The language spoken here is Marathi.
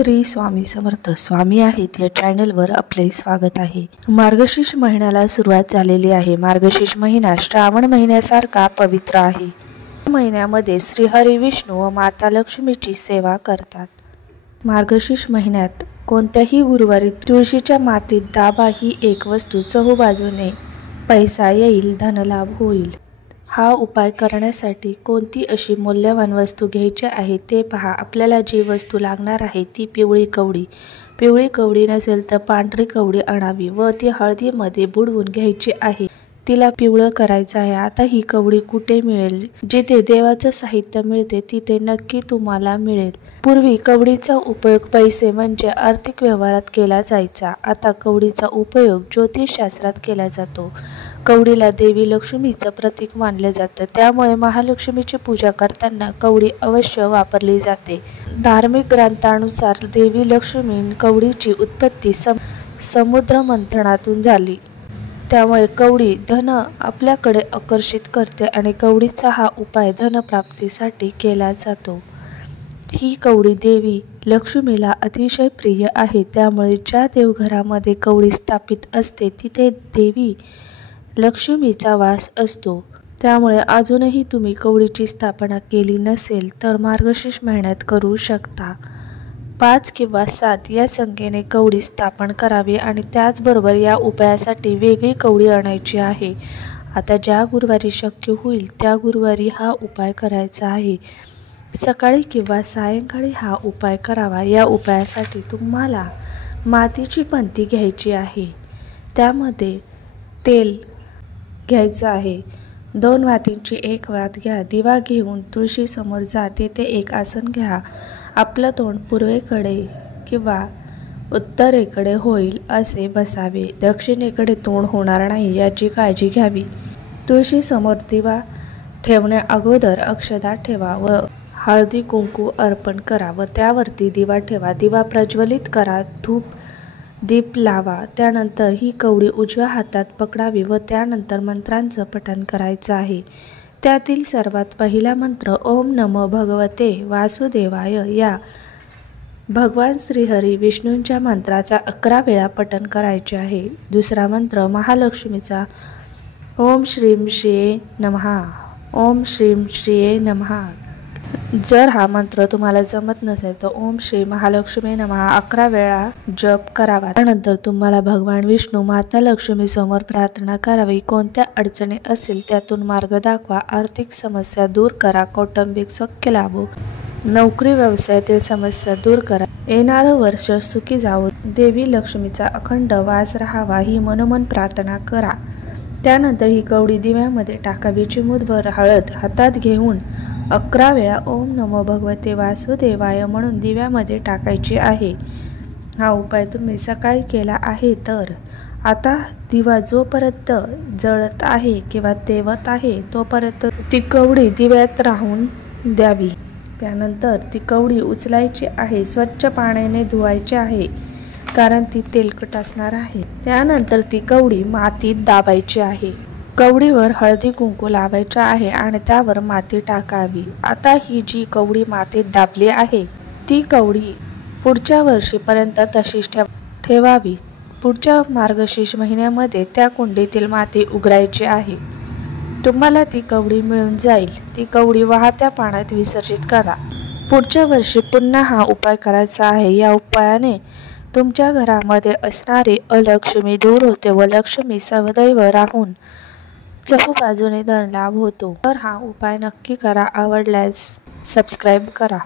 श्री स्वामी समर्थ स्वामी आहेत या चॅनलवर आपले स्वागत आहे। मार्गशीर्ष महिन्याला सुरुवात झालेली आहे। मार्गशीर्ष महिना श्रावण महिन्यासारखा पवित्र आहे। या महिन्यामध्ये श्री हरी विष्णू व माता लक्ष्मीची सेवा करतात। मार्गशीर्ष महिन्यात कोणत्याही गुरुवारी तुळशीच्या मातीत दाबा ही एक वस्तू चहूबाजूने पैसा येईल, धनलाभ होईल। हा उपाय करण्यासाठी कोणती अशी मूल्यवान वस्तू घ्यायची आहे ते पहा। आपल्याला जी वस्तू लागणार आहे ती पिवळी कवडी। पिवळी कवडी नसेल तर पांढरी कवडी आणावी व ती हळदीमध्ये बुडवून घ्यायची आहे। तिला पिवळं करायचं आहे। आता ही कवडी कुठे मिळेल? जिथे देवाचं साहित्य मिळते तिथे नक्की तुम्हाला मिळेल। पूर्वी कवडीचा उपयोग पैसे म्हणजे आर्थिक व्यवहारात केला जायचा। आता कवडीचा उपयोग ज्योतिषशास्त्रात केला जातो। कवडीला देवी लक्ष्मीचं प्रतीक मानले जातं, त्यामुळे महालक्ष्मीची पूजा करताना कवडी अवश्य वापरली जाते। धार्मिक ग्रंथानुसार देवी लक्ष्मी कवडीची उत्पत्ती समुद्र मंथनातून झाली, त्यामुळे कवडी धन आपल्याकडे आकर्षित करते आणि कवडीचा हा उपाय धनप्राप्तीसाठी केला जातो। ही कवडी देवी लक्ष्मीला अतिशय प्रिय आहे, त्यामुळे ज्या देवघरामध्ये कवडी स्थापित असते तिथे देवी लक्ष्मीचा वास असतो। त्यामुळे अजूनही तुम्ही कवडीची स्थापना केली नसेल तर मार्गशीर्ष महिन्यात करू शकता। 5 किंवा 7 या संख्येने कवडी स्थापन करावी आणि त्याचबरोबर या उपायासाठी वेगळी कवडी आणायची आहे। आता ज्या गुरुवारी शक्य होईल त्या गुरुवारी हा उपाय करायचा आहे। सकाळी किंवा सायंकाळी हा उपाय करावा। या उपायासाठी तुम्हाला मातीची पंती घ्यायची आहे, त्यामध्ये तेल घ्यायचं आहे। 2 वातींची एक वात घ्या। दिवा घेऊन तुळशी समोर जा, तेथे एक आसन घ्या। आपलं तोंड पूर्वेकडे किंवा उत्तरेकडे होईल असे बसावे। दक्षिणेकडे तोंड होणार नाही याची काळजी घ्यावी। तुळशी समोर दिवा ठेवण्या अगोदर अक्षता ठेवा व हळदी कुंकू अर्पण करा व त्यावरती दिवा ठेवा। दिवा प्रज्वलित करा, धूप दीप लावा। त्यानंतर ही कवडी उजव्या हातात पकडावी व त्यानंतर मंत्रांचं पठण करायचं आहे। त्यातील सर्वात पहिला मंत्र ओम नमो भगवते वासुदेवाय या भगवान श्रीहरी विष्णूंच्या मंत्राचा 11 वेळा पठण करायचे आहे। दुसरा मंत्र महालक्ष्मीचा ओम श्रीं श्रीये नमः, ओम श्रीं श्रीये नमः। जर हा मंत्र तुम्हाला जमत नसेल तर ओम श्री महालक्ष्मी नमः 11 वेळा जप करावा। त्यानंतर तुम्हाला भगवान विष्णू माता लक्ष्मी समोर प्रार्थना करावी। कोणत्या अडचणी असेल त्यातून मार्ग दाखवा, आर्थिक समस्या दूर करा, कौटुंबिक सौख्य लाभो, नोकरी व्यवसायातील समस्या दूर करा, येणारं वर्ष सुखी जावो, देवी लक्ष्मीचा अखंड वास राहावा ही मनोमन प्रार्थना करा। त्यानंतर ही कवडी दिव्यामध्ये टाकावी। चिमूटभर हळद हातात घेऊन 11 वेळा ओम नमो भगवते वासुदेवाय म्हणून दिव्यामध्ये टाकायची आहे। हा उपाय तुम्ही सकाळी केला आहे तर आता दिवा जोपर्यंत जळत आहे किंवा तेवत आहे तोपर्यंत ती कवडी दिव्यात राहून द्यावी। त्यानंतर ती कवडी उचलायची आहे, स्वच्छ पाण्याने धुवायची आहे कारण ती तेलकट असणार आहे। त्यानंतर ती कवडी मातीत दाबायची आहे। कवडीवर हळदी कुंकू लावायचे आहे आणि त्यावर माती टाकावी। आता ही जी कवडी मातीत दाबली आहे ती कवडी पुढच्या वर्षीपर्यंत तशीच ठेवावी। पुढच्या मार्गशीर्ष महिन्यामध्ये त्या कुंडीतील माती उघडायची आहे। तुम्हाला ती कवडी मिळून जाईल। ती कवडी वाहत्या पाण्यात विसर्जित करा। पुढच्या वर्षी पुन्हा हा उपाय करायचा आहे। या उपायाने तुमच्या घरामध्ये असणारी अलक्ष्मी दूर होते व लक्ष्मी सदैव राहून चहूबाजूने धनलाभ होतो। तर हा उपाय नक्की करा। आवडल्यास सबस्क्राईब करा।